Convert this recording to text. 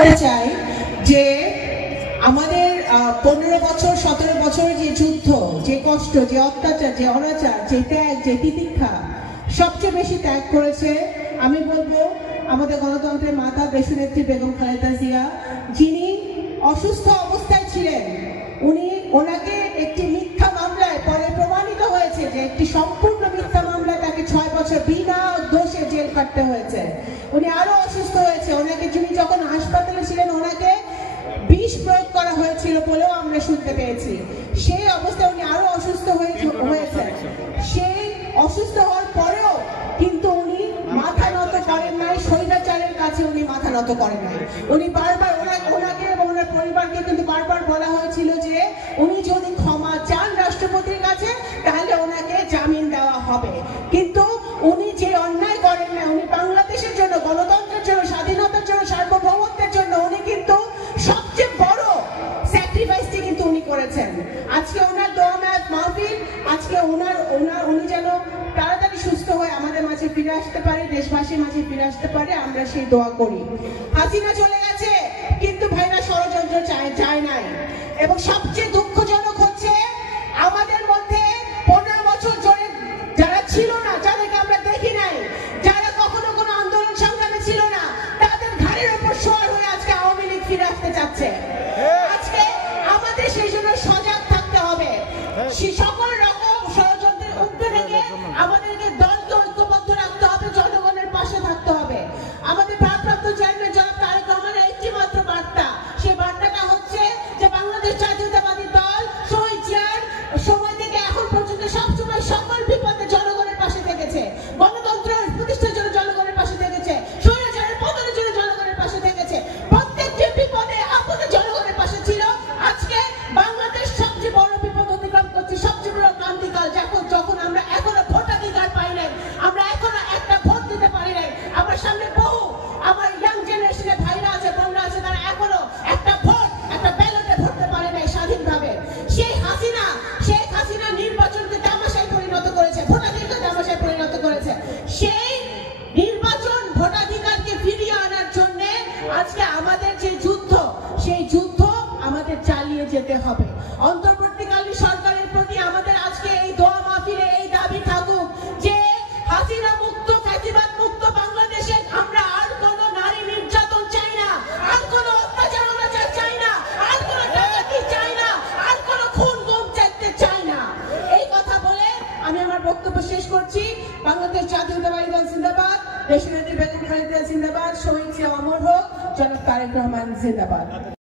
বলতে চাই যে আমাদের 15 বছর 17 বছর যে যুদ্ধ, যে কষ্ট, যে অত্যাচার, যে অনাচার, যে ত্যাগ, যে তিতিক্ষা, সবচেয়ে বেশি ত্যাগ করেছে আমি বলবো আমাদের গণতন্ত্রের মাতা দেশনেত্রী বেগম খালেদা জিয়া, যিনি অসুস্থ অবস্থায় ছিলেন। ওনাকে একটি মিথ্যা মামলায় পরে প্রমাণিত হয়েছে যে একটি সম্পূর্ণ মিথ্যা মামলায় তাকে 6 বছর বিনা দোষে জেল কাটতে হয়েছে। উনি আরো অসুস্থ হয়েছে। ওনাকে যিনি যখন হাসপাতালে ছিলেন ওনাকে বিষ প্রয়োগ করা হয়েছিল বলেও আমরা শুনতে পেয়েছি। সেই অবস্থায় উনি আরো অসুস্থ হয়েছে। সেই অসুস্থ হওয়ার পরেও কিন্তু উনি মাথা নত করেন নাই, স্বৈরাচারের কাছে উনি মাথা নত করেন নাই। উনি বারবার ওনাকে এবং ওনার পরিবারকে কিন্তু বারবার বলা হয়েছিল যে উনি যদি ক্ষমা চান রাষ্ট্রপতির কাছে তাহলে ওনাকে জামিন দেওয়া হবে, কিন্তু উনি যে অন্যায় করেন না, উনি বাংলাদেশের জন্য, গণতন্ত্রের জন্য, স্বাধীনতার জন্য, সার্বভৌমত্বের জন্য উনি কিন্তু সবচেয়ে বড় স্যাক্রিফাইসটি কিন্তু উনি করেছেন। আজকে ওনার দোয়া মাহফিল, আজকে উনি যেন তাড়াতাড়ি সুস্থ হয়ে আমাদের মাঝে ফিরে আসতে পারে, দেশবাসীর মাঝে ফিরে আসতে পারে, আমরা সেই দোয়া করি। হাসিনা চলে গেছে কিন্তু ভাইরা ষড়যন্ত্র চায় নাই। এবং সবচেয়ে দুঃখজনক হচ্ছে আমাদের মধ্যে 15 বছর ধরে যারা ছিল না, যাদেরকে আমরা দেখি নাই, যারা কখনো কোনো আন্দোলন সংগ্রামে ছিল না, তাদের ঘাড়ের উপর সওয়ার হয়ে আজকে আওয়ামী লীগ ফিরে আসতে চাচ্ছে। আজকে আমাদের সেই জন্য সজাগ থাকতে হবে। সকল রকম ষড়যন্ত্রের ঊর্ধ্বে থেকে আমাদেরকে দলকে ঐক্যবদ্ধ রাখতে হবে, জনগণের পাশে থাকতে হবে। আমাদের ভারপ্রাপ্ত চেয়ারম্যান জনাব তারেক রহমানের একটি মাত্র বার্তা, সেই বার্তাটা হচ্ছে যে বাংলাদেশ জাতীয়তাবাদী দল শহীদ জিয়ার সময় থেকে এখন পর্যন্ত সবসময় সকল বিপদে জনগণের পাশে থেকেছে, গণতন্ত্রের প্রতিষ্ঠার জন্য জনগণের পাশে থেকেছে, স্বৈরাচারের পতনের জন্য জনগণের পাশে থেকেছে, প্রত্যেকটি বিপদে আপদে জনগণের পাশে ছিল। আজকে বাংলাদেশ সবচেয়ে বড় বিপদ অতিক্রম করছে, সবচেয়ে বড় ক্রান্তিকাল, যখন আমরা এখনো ভোটাধিকার পাই নাই, আমরা এখনো একটা ভোট দিতে পারি নাই। আমার সামনে বহু আমার ইয়াং জেনারেশনের ভাইরা আছে, বোনরা আছে, তারা এখনো একটা ভোট, একটা ব্যালটে ভরতে পারে নাই স্বাধীনভাবে। শেখ হাসিনা নির্বাচনকে তামাশায় পরিণত করেছে, ভোটাধিকার তামাশায় পরিণত করেছে। সেই নির্বাচন, ভোটাধিকারকে ফিরিয়ে আনার জন্য আজকে আমাদের যে যুদ্ধ, সেই যুদ্ধ আমাদের চালিয়ে যেতে হবে। অন্তর্বর্তীকালীন সরকারের প্রতি আমাদের আজকে এই দোয়া মাহফিলে এই দাবি থাকুক যে হাসিনা মুক্ত, ফ্যাসিবাদ মুক্ত বাংলাদেশে আমরা আর কোনো নারী নির্যাতন চাই না, আর কোনো অত্যাচার অনাচার চাই না, আর কোনো ডাকাতি চাই না, আর কোনো খুন গুম চাইতে চাই না। এই কথা বলে আমি আমার বক্তব্য শেষ করছি। বাংলাদেশ জাতীয়তাবাদী দল জিন্দাবাদ, দেশনেত্রী বেগম খালেদা জিন্দাবাদ, শহীদ জিয়া অমর হোক, জনাব তারেক রহমান জিন্দাবাদ।